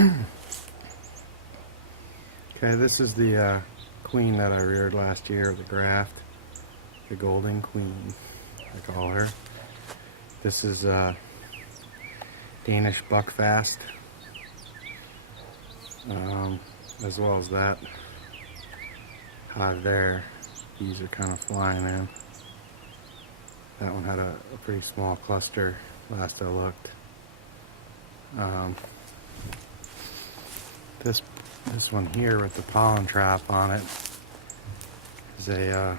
Okay, this is the queen that I reared last year, the graft, the golden queen, I call her. This is Danish buckfast, as well as that hive there. Bees are kind of flying in. That one had a pretty small cluster last I looked. This one here with the pollen trap on it is a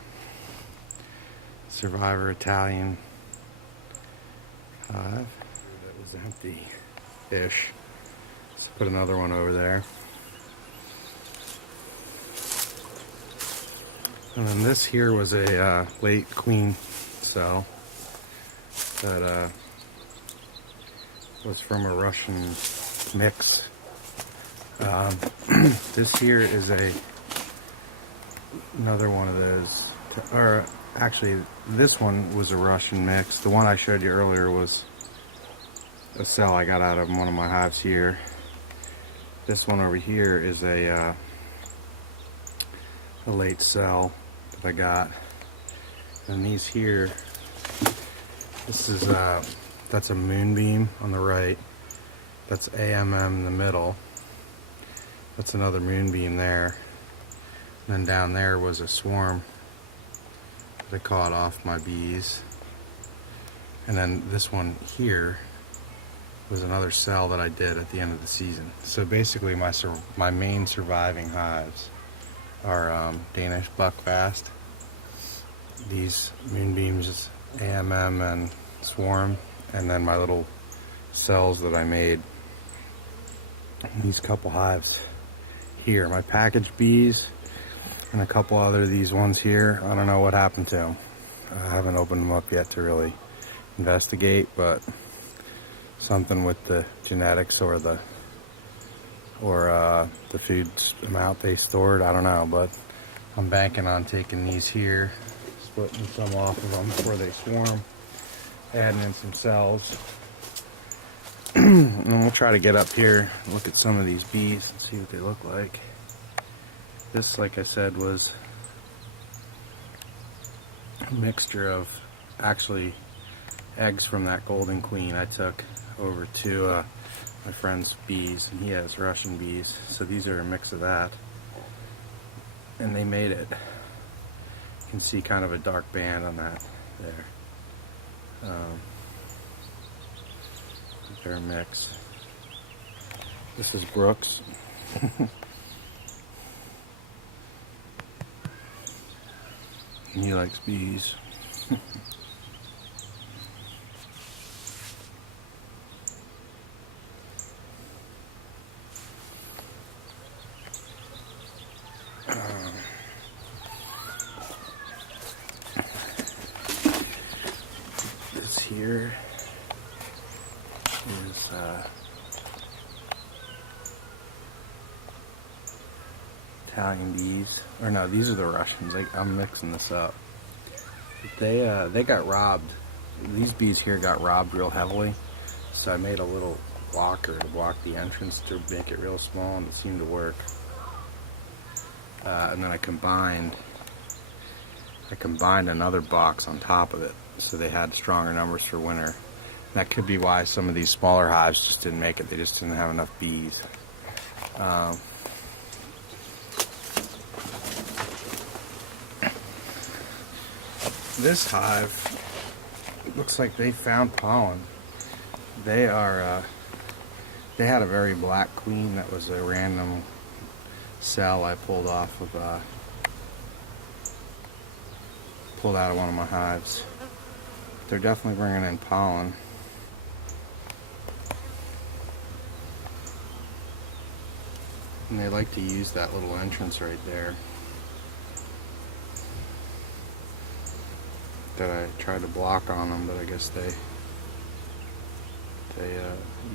Survivor Italian hive that was empty-ish. So put another one over there. And then this here was a late queen cell that was from a Russian mix. This here is another one of those, or actually this one was a Russian mix. The one I showed you earlier was a cell I got out of one of my hives here. This one over here is a late cell that I got. And these here, this is that's a moonbeam on the right. That's AMM in the middle. That's another moonbeam there. And then down there was a swarm that I caught off my bees. And then this one here was another cell that I did at the end of the season. So basically my main surviving hives are Danish buckfast. These moonbeams, AMM and swarm, and then my little cells that I made. These couple hives here, my packaged bees, and a couple other of these ones here. I don't know what happened to them. I haven't opened them up yet to really investigate, but something with the genetics or the food amount they stored, I don't know. But I'm banking on taking these here, splitting some off of them before they swarm, adding in some cells. And we'll try to get up here and look at some of these bees and see what they look like. This, like I said, was a mixture of actually eggs from that golden queen I took over to my friend's bees, and he has Russian bees, so these are a mix of that. And they made it. You can see kind of a dark band on that there. They're a mix. This is Brooks. And he likes bees. This here is Italian bees, or no, these are the Russians. I'm mixing this up. But they got robbed. These bees here got robbed real heavily, so I made a little blocker to block the entrance to make it real small, and it seemed to work. And then I combined another box on top of it, so they had stronger numbers for winter. That could be why some of these smaller hives just didn't make it. They just didn't have enough bees. This hive looks like they found pollen. They had a very black queen that was a random cell I pulled off of pulled out of one of my hives. They're definitely bringing in pollen. And they like to use that little entrance right there that I tried to block on them, but I guess they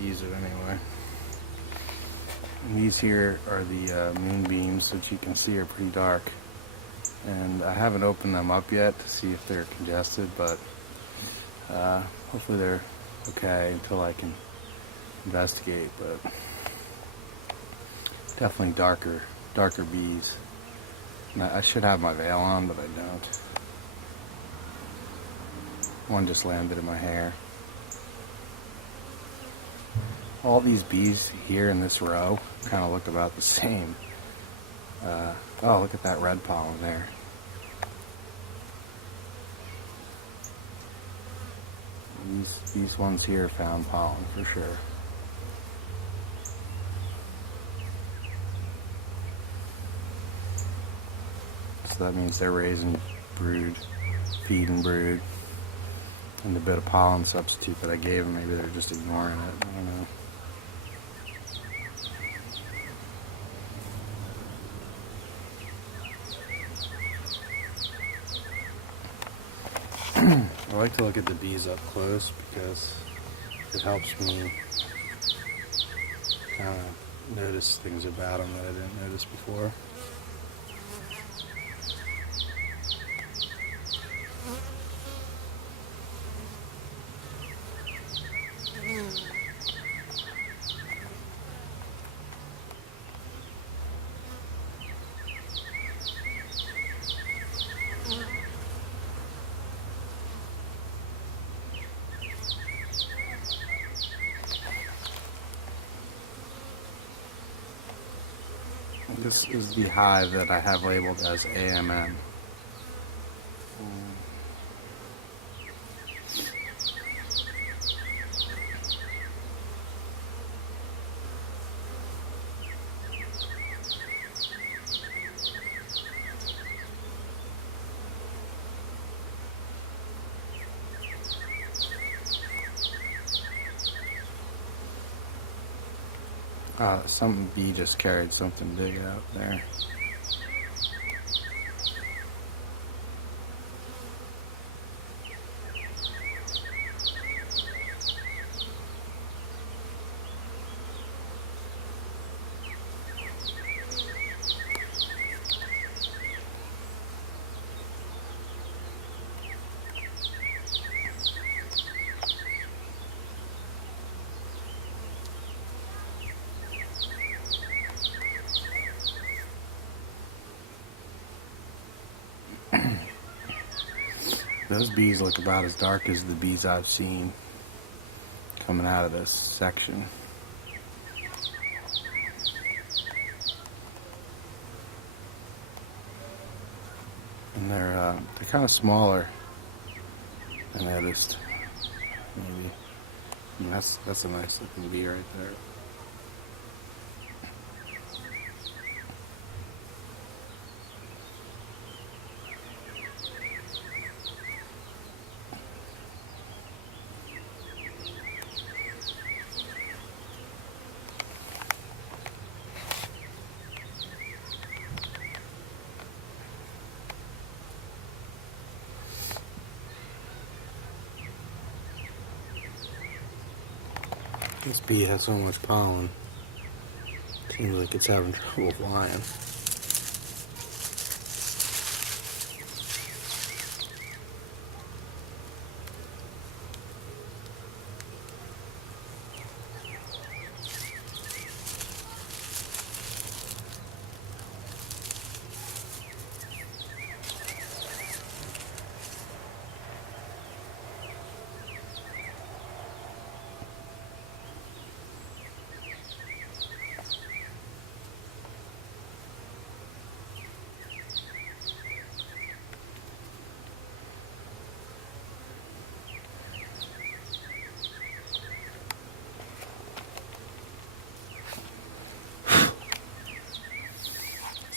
use it anyway. And these here are the moonbeams, which you can see are pretty dark. And I haven't opened them up yet to see if they're congested, but hopefully they're okay until I can investigate. But Definitely darker bees. Now, I should have my veil on, but I don't. One just landed in my hair. All these bees here in this row kind of look about the same. Oh, look at that red pollen there. These ones here found pollen for sure. So that means they're raising brood, feeding brood, and the bit of pollen substitute that I gave them, maybe they're just ignoring it. I don't know. I like to look at the bees up close because it helps me kind of notice things about them that I didn't notice before. This is the hive that I have labeled as AMM. Some bee just carried something big out there. Those bees look about as dark as the bees I've seen coming out of this section. And they're kind of smaller, I noticed. Maybe. And that's a nice looking bee right there. This bee has so much pollen. Seems like it's having trouble flying.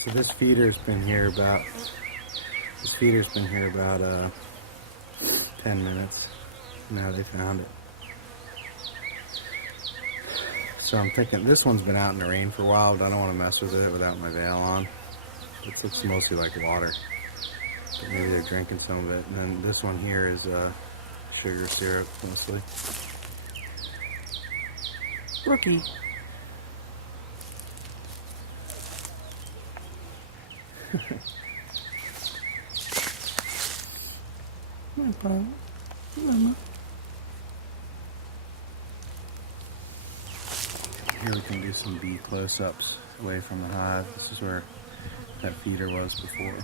So this feeder's been here about 10 minutes. Now they found it. So I'm thinking this one's been out in the rain for a while, but I don't want to mess with it without my veil on. It looks mostly like water. But maybe they're drinking some of it. And then this one here is sugar syrup mostly. Rookie. Mama. Here we can do some bee close-ups. away from the hive. This is where that feeder was before.